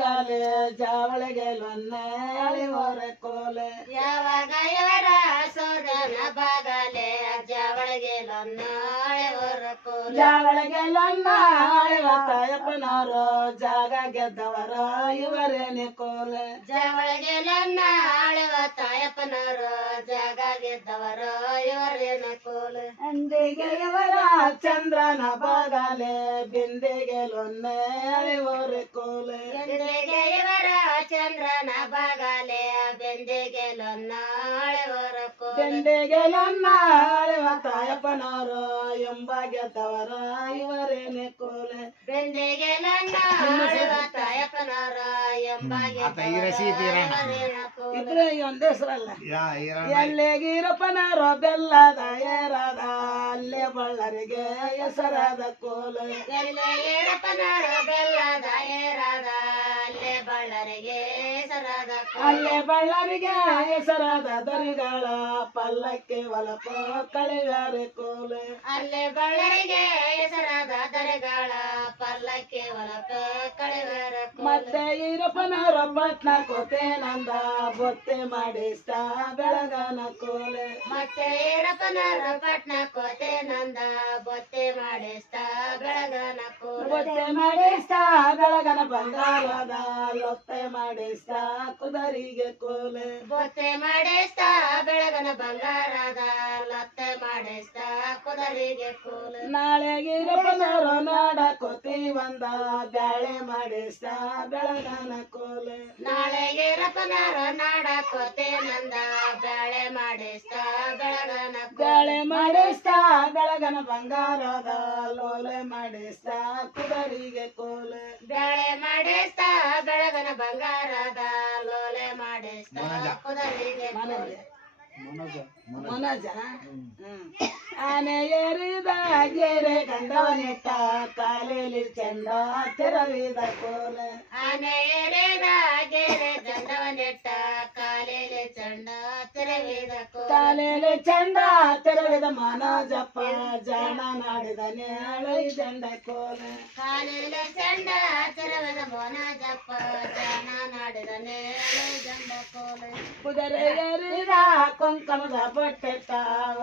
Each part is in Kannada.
ಬಾಗಲೆ ಜಾವಳಿಗೆ ಲೊನ್ನೆ ಅಳಿವರೆ ಕೋಲೆ. ಯಾವಾಗ ಇವರ ಸೋದನ ಬಾಗಲೆ ಜವಳಿಗೆ ಲೊನ್ನಾಳೆ ಹೊರ ಕೋಲೆ. ಜಾವಳಿಗೆ ಲೊನ್ನ ತಾಯಪ್ಪನವರು ಜಾಗ ಗೆದ್ದವರು ಇವರೇನೆ ಕೋಲ? ಜವಳಿಗೆ ಲೊನ್ನ ಆಳುವ ತಾಯಪ್ಪನವರು ಜಾಗ ಗೆದ್ದವರು ಇವರೇನೆ ಕೋಲ? ಅಂದಿಗೆ ಇವರ ಚಂದ್ರನ ಬಾಗಲೆ ಬಿಂದಿಗೆ ಲೊನ್ನೆ ಅಳಿವರೆ ಕೋಲ? ಎಂದಿಗೆ ಇವರ ಚಂದ್ರನ ಬಾಗಲೆ ಬೆಂದಿಗೆ ಲೊನ್ನಾಳೆ ಹೊರ ಕೋಲ? ಬೆಂದಿಗೆ ಲೊನ್ನ ಅಳಿವ ತಾಯಪ್ಪನವರು ಎಂಬ ಗೆದ್ದವರ ಇವರೇನೆ ಕೋಲೆ ಬೆಂದಿಗೆ ಲೊನ್ನ ಆಳುವ ತಾಯಪ್ಪನವರ ಎಂಬ ಇದ್ರೆ ಒಂದೇ ಹೆಸರಲ್ಲ. ಎಲ್ಲಿಗಿರಪ್ಪನವರು ಬೆಲ್ಲದ ಏರದ ಅಲ್ಲೇ ಬಳ್ಳರಿಗೆ ಹೆಸರಾದ ಕೋಲೆ. ಎಲ್ಲೆ ಏರಪ್ಪನರ ಬೆಲ್ಲದ ಏರಾದ ಬಳ್ಳರಿಗೆ ಹೆಸರಾದ ಅಲ್ಲೇ ಬಳ್ಳರಿಗೆ ಹೆಸರಾದ ದರಿಗಳ ಪಲ್ಲಕ್ಕೆ ಒಲಪ ಕಳೆಗಾರೆ ಕೋಲೆ. ಅಲ್ಲೇ ಬಳ್ಳರಿಗೆ ಹೆಸರಾದ ದರಿಗಳ ಪಲ್ಲಕ್ಕೆ ಒಲಕ ಕಳೆಗಾರ ಮತ್ತೆ ಇರಪ್ಪನ ಪಟ್ನ ಕೋತೆ ನಂದ ಬೊತ್ತೆ ಮಾಡಿಸ್ತ ಬೆಳಗನ ಕೋಲೆ. ಮತ್ತೆ ಇರಪ್ಪನ ಪಟ್ನ ಕೋತೆ ನಂದ ಬೊತ್ತೆ ಮಾಡಿಸ್ತ ಬೆಳಗನ ಬೊತ್ತೆ ಮಾಡಿಸ್ತ ಬೆಳಗನ ಬಂಗಾರದ ಲೊತ್ತೆ ಮಾಡಿಸ್ತಾ ಕುದರಿಗೆ ಕೋಲೆ. ಬೊತ್ತೆ ಮಾಡಿಸ್ತಾ ಬೆಳಗನ ಬಂಗಾರದ ಲೊತ್ತೆ ಮಾಡಿಸ್ತಾ ಕುದರಿಗೆ ಕೋಲೆ. ನಾಳೆಗೆ ನಾಡ ಕೋತಿ ಬಂದ ಬ್ಯಾಳೆ ಮಾಡಿಸ್ತ ಬೆಳಗನ ಕೋಲೆ. ನಾಳೆಗೆ ರತನಾರ ನಾಡ ಕೊತಿ ನಂದ ಬ್ಯಾಳೆ ಮಾಡಿಸ್ತ ಬೆಳಗನ ಕೋಲ. ಬ್ಯಾಳೆ ಮಾಡಿಸ್ತ ಬೆಳಗನ ಬಂಗಾರದ ಲೋಲೆ ಮಾಡಿಸ್ತ ಕುದರಿಗೆ ಕೋಲೆ. ಬ್ಯಾಳೆ ಮಾಡಿಸ್ತ ಬೆಳಗನ ಬಂಗಾರದ ಲೋಲೆ ಮಾಡಿಸ್ತ ಕುದರಿಗೆ ಕೋಲ. மனோஜா. அணையருதாகிரே கண்டவனிட்டா காலையில் சென்றா திரவித போல அணையருதாகிரே கண்டவனிட்டா காலையில் செண்டா திரவித காலையில் செண்டா திரவித மனோஜப்பா ஜான நாடித நேழை செண்ட கோல. காலையில் செண்டா திரவித மனோஜப்பா ஜான நாடு ದಂಡ ಕೋಲೆ ಕುದುರೆ ಏರಿದ ಕೊಂಕಮದ ಬಟ್ಟೆಟ್ಟ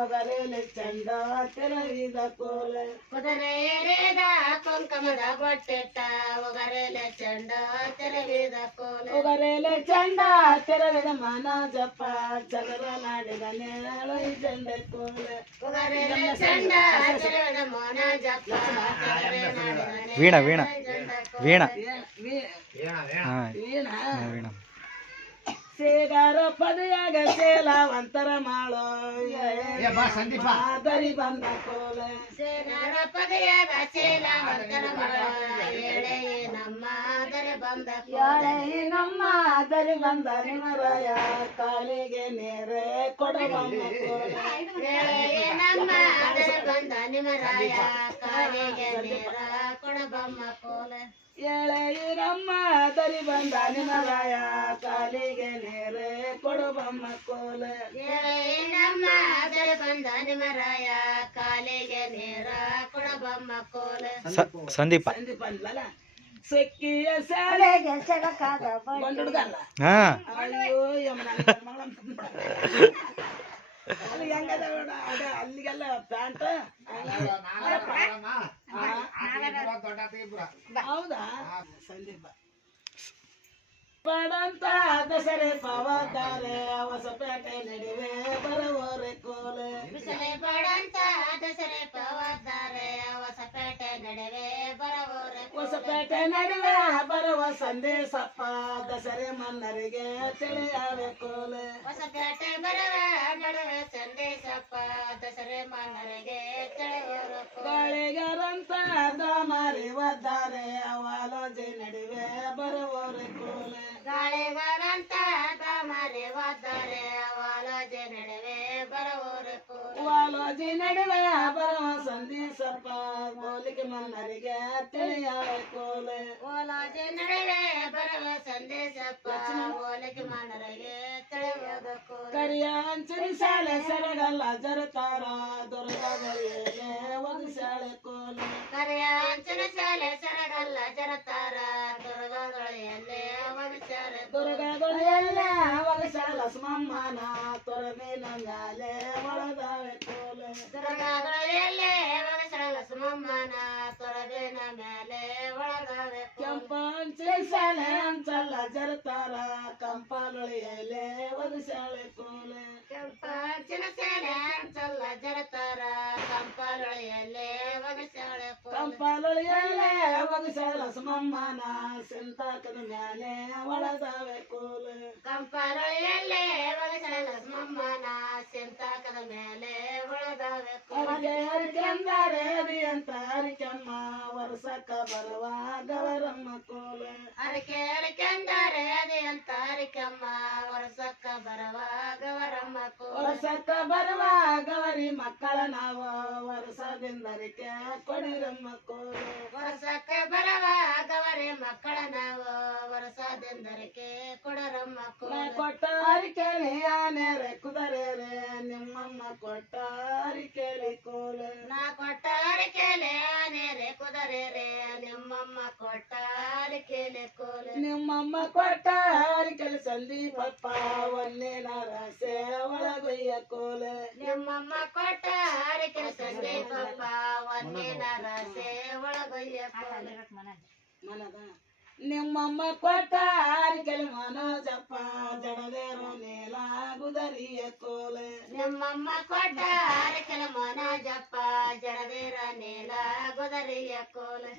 ಒಗರೇಲಿ ಚಂದ ತೆರವಿದ ಕೋಲೆ ಕುದುರೆ ಎಳೆದ ಕುಂಕಮದ ಬೊಟ್ಟೆಟ್ಟ ಒಗರೆಲೆ ಚಂಡ ತೆರವಿದ ಕೋಲೆ ಒಗರೇಲಿ ಚಂದ ತೆರವಿದ ಮನೋಜಪ್ಪ ಜಗರ ನಾಡಿದ ನೇಳು ದಂಡ ಕೋಲೆ ಒಗರೆಲೆ ಚಂಡ ತೆರವಿದ ಮೋನ ಜಪ್ಪ ತೆರೆ ನಾಡಿದ ವೀಣ ವೀಣ ದಂಡ ಕೋಲೆ. ವೀಣ ವೀ- ಹಾ ವೀಣಾ ವೀಣ ಸೇಗಾರ ಪದಯಾಗ ಸೇಲಾವಂತರ ಮಾಡೋ ಮಾದರಿ ಬಂದ ಕೋಲೆ ಸೇನಾರ ಪದೆಯಾಗ ಚೇಲ ಮಂತರ ಮಳ ಎಳೆ ನಮ್ಮ ದರೆ ಬಂದ ಯಾಳೆ ನಮ್ಮ ದರಿ ಬಂದ ನಿಮರಾಯ ಕಾಲಿಗೆ ನೇರೆ ಕೊಡಬಮ್ಮ ಕೋಲೆ ಎಳೆ ನಮ್ಮ ದರೆ ಬಂದ ನಿಮರಾಯ ಕಾಲಿಗೆ ನೇರ ನಮ್ಮ ದರಿ ಬಂದ ನಿಮರಾಯ ಕಾಲಿಗೆ ನೇರೆ ಕೊಡುಬಮ್ಮ ಕೋಲ. ಎಳೆಯಿರಮ್ಮ ನಮ್ಮ ದರೆ ಬಂದ ನಿಮರಾಯ ಕಾಲಿಗೆ ನೇರ ಕೊಡಬಮ್ಮ ಕೋಲ. ಸಂದೀಪ. ಸಂದೀಪ ಅಂದ್ಲಲ್ಲ? ಸಕ್ಕಿಯ ಶಾಲೆಗೆ ಸಡಕಾದ ಗಂಡು ಹುಡುಗಲ್ಲ? ಹಾ. ಅಯ್ಯೋ ಯಮನ ಮಗಳ ಅಲ್ಲಿ ಹೆಂಗದ ನೋಡ ಅದ ಅಲ್ಲಿಗೆಲ್ಲ ಪ್ಯಾಂಟ್. ಹೌದಾ? ಸಂದೀಪ ಪಡಂತ ದಸರೆ ಪವತಾರೆ ಹೊಸಪೇಟೆ ನಡುವೆ ಬರವರೆ ಕೋಲೆ ಬಿಸಲೆ ಬಡಂತ ದಸರೆ ಪವದ್ದಾರೆ ಹೊಸಪೇಟೆ ನಡುವೆ ಬರವರೆ ಹೊಸಪೇಟೆ ನಡುವೆ ಬರುವ ಸಂದೇಶಪ್ಪ ದಸರೆ ಮನ್ನರಿಗೆ ತಿಳಿಯಾವೆ ಕೋಲೆ. ಹೊಸಪೇಟೆ ಬರುವ ಬಡವೆ ಸಂದೇಶಪ್ಪ ದಸರೆ ಮನ್ನರಿಗೆ ತಿಳಿಯೋರು ಗಾಳಿಗಾರಂತ ದಾಮಾರಿ ಒದ್ದಾರೆ ಅವಲೋಜೆ ನಡುವೆ ಬರುವರೆ ಕೋಲೆ ಗಾಳಿಗಾರಂತ ದಾಮರೆ ವಾದ್ದಾರೆ ಅವಲೋಜೆ ನಡುವೆ ಬರವೋರೆ ಕೋಲ ವಾಲೋಜಿ ನಡುವೆ ಬರುವ ಸಂದೇಶಪ್ಪ ಗೋಲಿಗೆ ಮನ್ನರಿಗೆ ತಿಳಿಯಾವೆ ಕೋಲೆ ಓಲಾಜೆ ನಡುವೆ ಬರವ ಸಂದೇಶಪ್ಪ ಓಲಕ್ಕೆ ಮಾನರಿಗೆ ತಿಳಿಯೋದು ಕೋಲ ಕರಿಯ ಅಂಚರಿ ಶಾಲೆ ಸೆರಗಲ್ಲ ಜರತಾರ ದುರ್ಗಗಳಿಗೆ ಒಂದು ಶಾಲೆ ಚಲ ಚಾಲ ಚರಗಲ್ಲ ಚರತಾರ ದೊರಗದೊಳೆಯಲ್ಲೇ ಅವಗಚಾರ ದೊರಗದೊಳೆಯಲ್ಲೇ ಅವಗಚಾರ ಲಸ್ಮಮ್ಮನ ತೊರಮೆ ನಂಗಾಲೆ ಒಳದಾವೆ ತೋಲೆ ದೊರಗದೊಳೆಯಲ್ಲೇ ಅವಗಚಾರ ಲಸ್ಮಮ್ಮನ ತೊರಮೆ ನಮ್ಯಾಲೆ ಒಳದಾವೆ ಕೆಂಪಾಂಚೆ ಶಾಲೆ ಅಂತಲ್ಲ ಜರತಾರ ಕಂಪಾಲೊಳೆಯಲ್ಲೇ ಒಗಸಾಳೆ ಕೆಂಪಾಚಿನ ಸೇನೆ ಅಂಚಲ್ಲ ಜರತಾರ ಕಂಪಾಲೊಳೆಯಲ್ಲೇ ಒಗಸಾಳೆ ಕಂಪಾಲೊಳೆಯಲೆ ಒಗಸಾಲ ಸುಮಮ್ಮನ ಸಿಂತಾಕದ ಮ್ಯಾಲೆ ಒಳದಾವೆ ಕೋಲೆ ಕಂಪಾಲೊಳೆಯಲ್ಲೇ ಒಗಸಳ ಸುಮಮ್ಮನ ಸಿಂತಾಕದ ಮೇಲೆ ಒಳಗವೆ ಅರಕೆ ಅರಿಕೆಂದರೆ ಅದಿ ಅಂತ ಅರಿಕೆಮ್ಮ ವರ್ಷಕ್ಕ ಬರುವ ಗವರಮ್ಮ ಕೋಲೆ. ಅರಕೆ ಅರಕೆಂದರೆ ಅದೇ ಅಂತ ಅರಿಕಮ್ಮ ವರ್ಷಕ್ಕ ಬರವ ಗವರಮ್ಮ ಕೋಲ. ವರ್ಷಕ್ಕ ಬರುವ ಗವರಿ ಮಕ್ಕಳ ನಾವು. ವರ್ಷದಿಂದರಿಕೆ ಕೊಡಿರಮ್ಮ ಕೋಲು. ವರ್ಷಕ್ಕೆ ಬರವ ಗವರಿ ಮಕ್ಕಳ ನಾವು. ವರ್ಷದಿಂದರಿಕೆ ಕೊಡರಮ್ಮ ಕೋಲು. ಕೊಟ್ಟ ಅರಿಕೆಲಿ ಆನೆರೆ ಕುದರೆರೆ ನಿಮ್ಮಮ್ಮ ಕೊಟ್ಟ ಅರಿಕೆಲಿ ಕೋಲೆ. ನಾ ಕೊಟ್ಟ ಅರಿಕೆಲೆ ಆನೆರೆ ಕುದರೆ ರೇ ನಿಮ್ಮಮ್ಮ ಕೊಟ್ಟ ಅರಿಕೆಲೆ ಕೋಲು. ನಿಮ್ಮಮ್ಮ ಕೊಟ್ಟ ಅರಿಕೆಲಿ ಸಂದೀಪಪ್ಪ ಒನ್ನೇನ ರಸೆ ಒಳಗೊಯ್ಯ ಕೋಲು. ನಿಮ್ಮಮ್ಮ ಕೊಟ್ಟ ಅರಿಕೆಲೆ ಸಂದೀಪಪ್ಪ ಒಂದಿನ ರಸೆ ಒಳಗೊಯ್ಯ ಕೋಲೆ ಮನದ ನಿಮ್ಮಮ್ಮ ಕೊಟ್ಟ ಅರಿಕೆಲಿ ಮನೋಜಪ್ಪ ಜಡದೇರು ನೀಲ ಗುದರಿಯ ಕೋಲೆ ನಿಮ್ಮಮ್ಮ ಕೊಟ್ಟ ಅರಕೆಲ ಮನ ಜಪ್ಪ ಜಡದಿರ ನೀಲ ಗುದರಿಯ ಕೋಲೆ